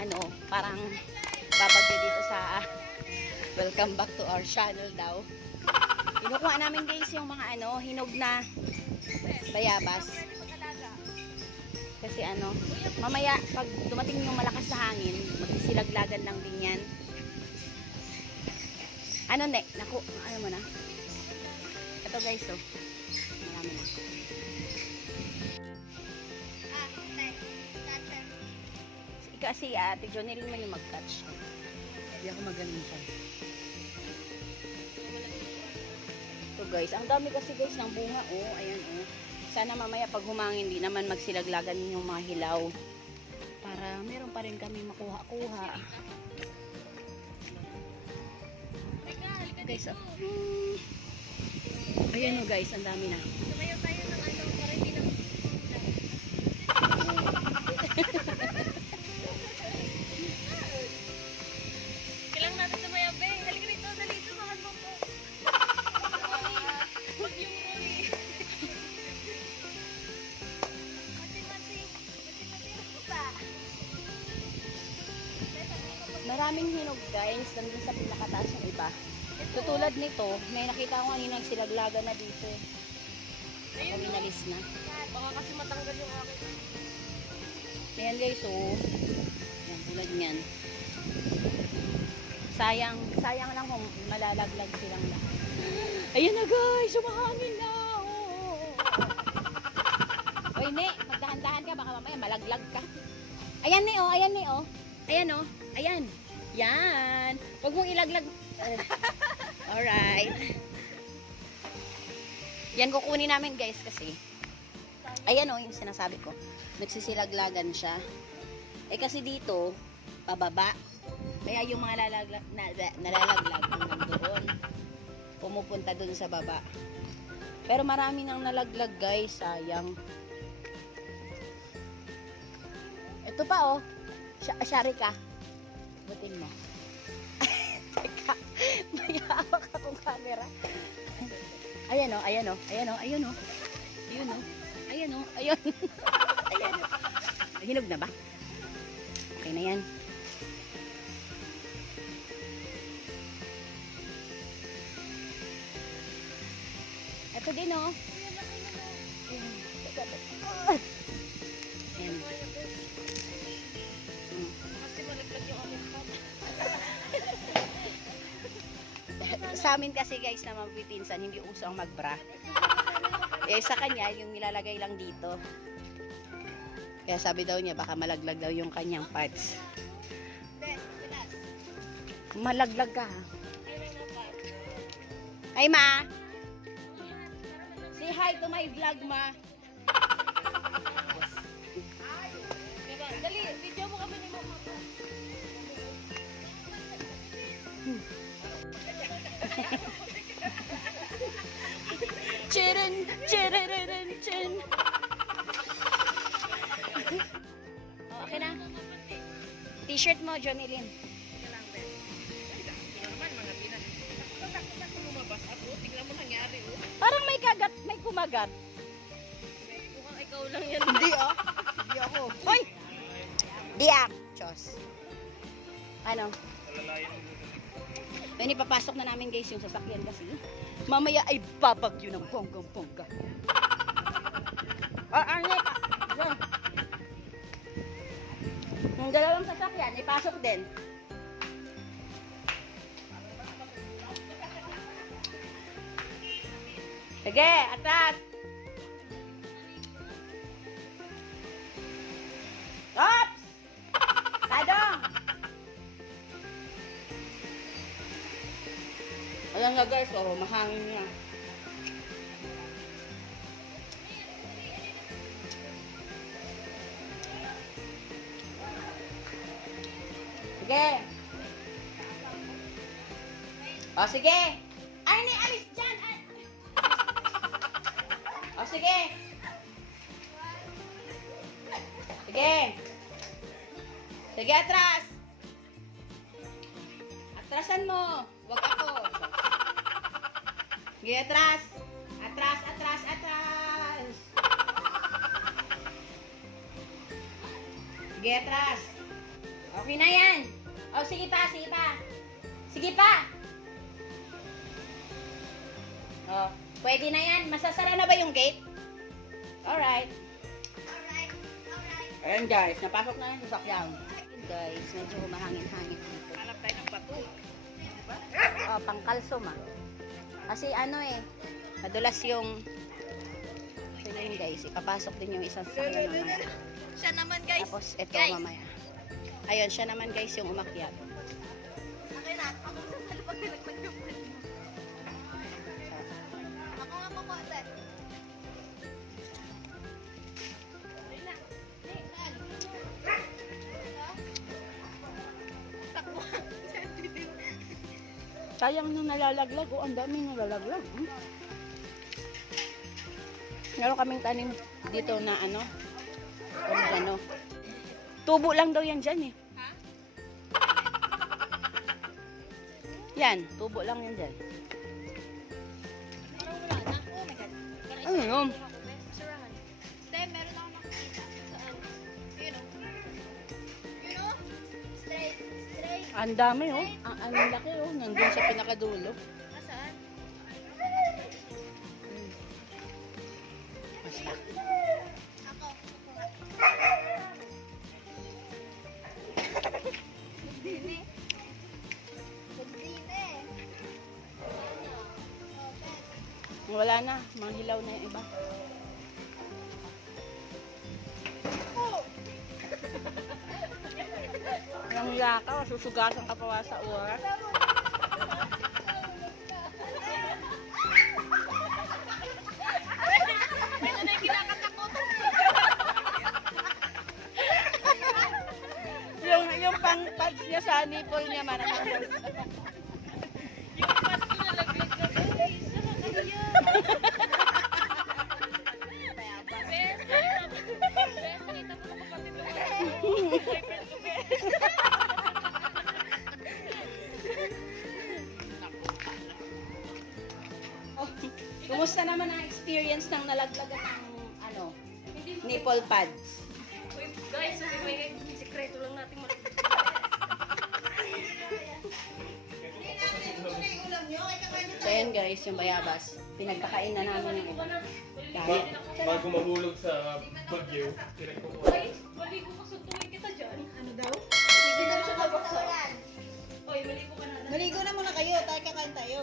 ano, parang babagyo dito sa welcome back to our channel daw. Kinukuha namin guys yung mga ano, hinog na bayabas. Kasi ano, mamaya pag dumating yung malakas na hangin, magsisilaglagan lang din yan. Ano ne? Naku, ano mo na? Ito guys, oh. Marami na. Kasi ate Jonelyn mo yung mag-catch. Hindi ako magaling siya. So guys, ang dami kasi guys ng bunga. Oh, ayan oh. Sana mamaya pag humangin, di naman magsilaglagan yung mga hilaw. Para meron pa rin kami makuha-kuha. Guys, oh. Hmm. Ayan oh guys, ang dami na. Maraming hinog guys, nandun sa pinakataas yung iba. Tutulad nito, may nakita ko kanina nagsilaglagan na dito. Kami nalis na. Baka kasi matanggal yung akin. Ayan guys, oh. Yan, tulad niyan. Sayang, sayang lang kung malalaglag silang lahat. Ayan na guys, sumahangin na. Oh. Oy, ne, magdahan-dahan ka, baka mamaya malaglag ka. Ayan ne, oh, ayan ne, oh. Ayan, oh. Ayan. Yan. Huwag mong ilaglag. Uh, alright. Yan kukunin namin guys kasi Ayan o, yung sinasabi ko. Nagsisilaglagan siya. Eh kasi dito, pababa. Kaya yung mga lalaglag, na, nalalaglag nandoon. Pumupunta dun sa baba. Pero marami nang nalaglag guys, sayang. Ito pa oh. Shari ka. Butin mo. Teka, may hawak akong camera. Ayan oh, ayan oh, ayan oh, ayan oh. Ayun oh. Ayan oh, ayun. ayan oh. Hinog na ba? Okay na yan. Ito din oh. Sa amin kasi guys na magpipinsan, hindi uso ang magbra. Eh sa kanya, yung nilalagay lang dito. Kaya sabi daw niya, baka malaglag daw yung kanyang parts. Malaglag ka pa. Hi ma! Say hi to my vlog ma. Chirin, chiririn, chin. Oh, okay na. T-shirt mo, Johnny Lynn. Parang may kagat, may kumagat. Mukhang ikaw lang yan. Hindi oh. Hindi ako. Hoy! Di ak. Chos. Ano? May papasok na namin guys yung sasakyan kasi. Mamaya ay babagyo ng bonggang-bongga. Ah, ano? Yan. Yung dalawang sasakyan, ipasok din. Sige, atas! Nga guys, oh, mahangin nga. Sige. O, sige. Ay, ni, alis dyan. O, sige. Sige. Sige, atras. Atrasan mo. Sige, atras. Atras, atras, atras. Sige, atras. Okay na yan. O, sige pa, sige pa. Sige pa. O, pwede na yan. Masasara na ba yung gate? Alright. Ayan guys, napasok na yung sasakyan. Ayan guys, medyo humahangin-hangin dito. Hanap tayo ng bato. Oh, pangkalsom ah. Kasi ano eh, madulas yung Sino yun guys, ipapasok din yung isang sasakyan mamaya. Siya naman guys. Tapos ito Guys. mamaya. Ayun, siya naman guys yung umakyat. Okay na. Ako sasali pag nilagpag Sayang nung nalalaglag, oh, ang daming nalalaglag. Hmm? Meron kaming tanim dito na ano, oregano. Tubo lang daw yan dyan eh. Yan, tubo lang yan dyan. Na. Oh Ano yun? O. O. Straight. Straight. Ang dami oh. Ang, laki oh. Nandun sa pinakadulo. Nasaan? Basta. Ako. Dini. Dini. Wala na. Mahilaw na yung iba. Yung yaka, susugasan ka pa sa oras. Yung, yung pang pads niya sa nipple niya, maraming experience ng nalaglagan ng ano, nipple pads? Uy, guys, kasi may sikreto lang natin. So yan guys, yung bayabas. Pinagkakain na namin yung iba. Dahil, Ba- bago mahulog sa bagyo, pinagkukuha. Ay, maligo ko suntuin kita dyan. Ano daw? Oy, maligo ka na. Maligo na muna kayo, tayo kakain tayo.